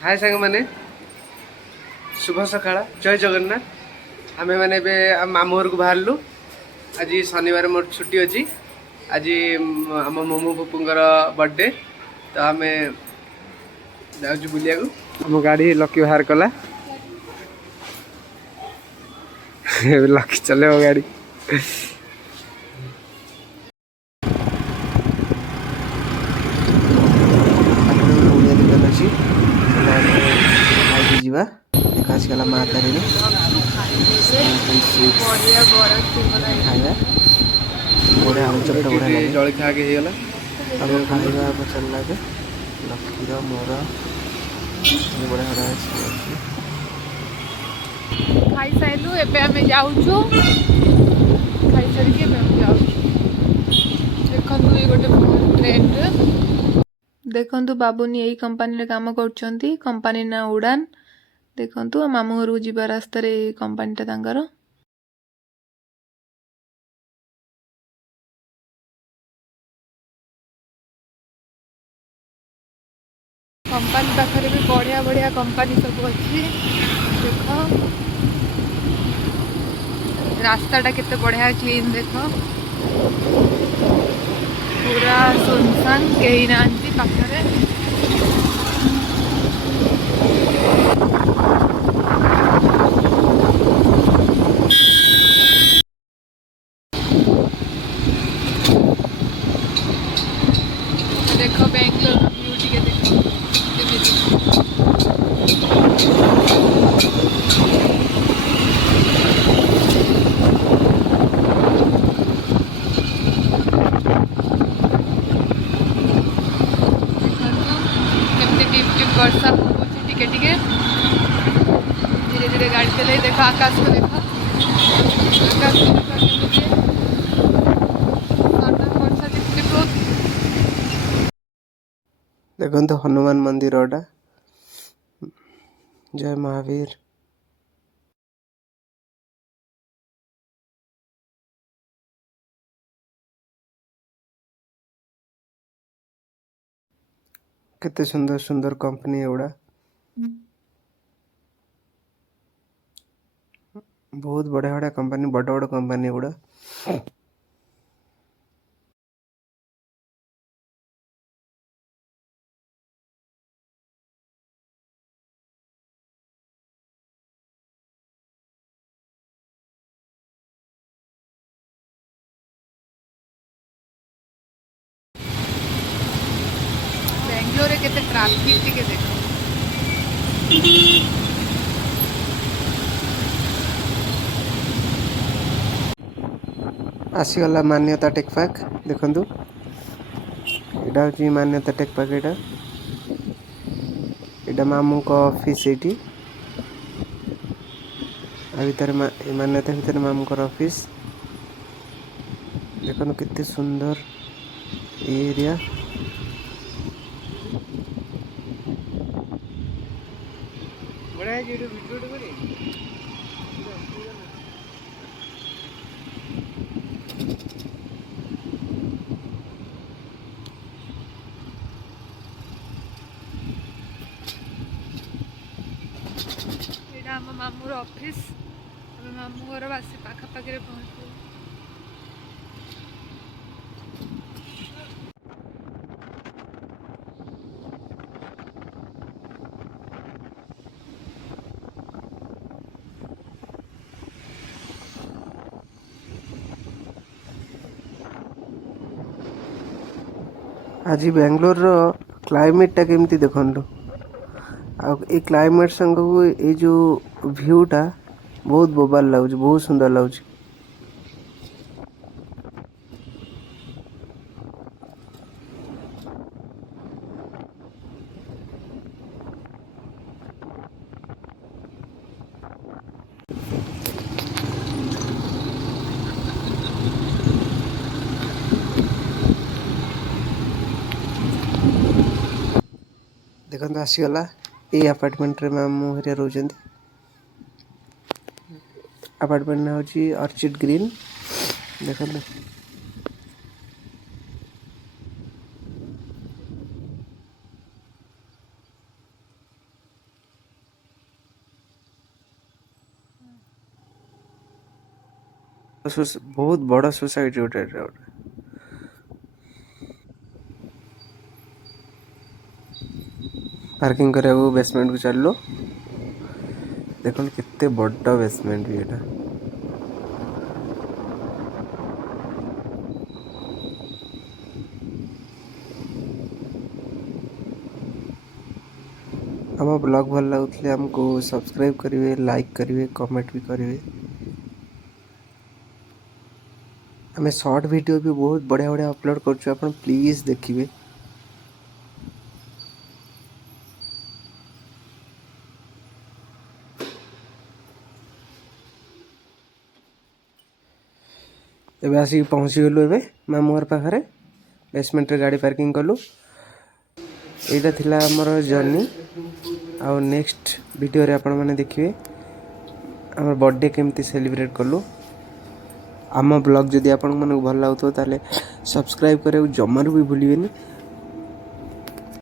हाय सांग माने शुभ सकाळ जय जगन्नाथ आमे माने बे मामू घर को बाहरलु आज शनिवार मोर छुट्टी अच्छी आज आम मोमो पपुंर बर्थडे तो आम जाऊँ बुलिया आम गाड़ी लकी बाहर कला लकी चले गाड़ी ଯିବା ଦେଖା ଆସିଗଲା ମା ତାରିଣୀ ଖାଇବା ବଢ଼ିଆ ଆଳୁଚପଟା ବଢ଼ିଆ ଲାଗେ ଜଳଖିଆ ଆଗେ ହେଇଗଲା ଆମ ଖାଇବା ଚାଲିଲା ଏବେ ଲକିର ମୋର ବଢ଼ିଆ ବଢ଼ିଆ ଅଛି ଖାଇସାରିଲୁ ଏବେ ଆମେ ଯାଉଛୁ ଖାଇସାରିକି ଏବେ ଆମେ ଯାଉଛୁ ଦେଖନ୍ତୁ ଏଇ ଗୋଟେ ଟ୍ରେନରେ ଦେଖନ୍ତୁ ବାବୁନି ଏଇ କମ୍ପାନୀରେ କାମ କରୁଛନ୍ତି କମ୍ପାନୀ ନାଁ ଉଡ଼ାନ ଦେଖନ୍ତୁ ମାମୁଁ ଘରକୁ ଯିବା ରାସ୍ତାରେ ଏଇ କମ୍ପାନୀଟା ତାଙ୍କର कंपानी पाखे भी बढ़िया बढ़िया कंपानी सब अच्छी देख रास्ताटा केते बढ़िया क्लीन देख पूरा सुनसान कहीं ना पाखे देख बेंगलोर व्यू टिके देख वर्षा पकाउछ टिके टिके धीरे धीरे गाड़ी चले देख आकाश को देख आकाश को देख वर्षा टिप टिप देखो हनुमान मंदिर ओडा जय महावीर केते सुंदर सुंदर कंपनी एवडा बहुत बढ़िया बढ़िया कंपनी बड़ बड़ कंपनी एवडा बेंगलोर केते ट्राफिक टिके देख आसीगला मान्यता टेकपाक देखंतु एटा होची मान्यता टेकपाक एटा मामू को ऑफिस एटी आ भीतर मान्यता भीतर मामू को ऑफिस देखंतु कितने सुंदर एरिया बड़ा जेडो वीडियो करे आम मामूर ऑफिस मामू घर बासी पाखापाखि पहुँचू आज बेंगलोर रो क्लाइमेट टा केमती देखंतु आ ए क्लाइमेट संग को ए जो व्यू टा बहुत बोबाल लागुच बहुत सुंदर लागुच देखंतु आसीगला ए अपार्टमेंट रे मामू हरिया रोजंती अपार्टमेंट ना होची ऑर्चिड ग्रीन देखंतु बहुत बड़ा सोसाइटी गोटे पार्किंग करा बेसमेंट को चलो देखो केते बड़ा बेसमेंट भी एटा आम ब्लॉग भल लगुले हमको सब्सक्राइब करेंगे लाइक करेंगे कमेंट भी करेंगे आम शॉर्ट वीडियो भी बहुत बढ़िया बढ़िया अपलोड कर प्लीज देखिए एबे आसिक पहुँची गलु एबे मामू घर पाखे बेसमेंट रे गाड़ी पार्किंग कलु एटा थिला हमर जर्नी आ नेक्स्ट वीडियो रे आपण माने देखिए हमर बर्थडे केमती सेलिब्रेट कलु आम ब्लॉग जदि आपण मानक भल लागुतो ताले सब्सक्राइब करे जमार भी भूलिबेनी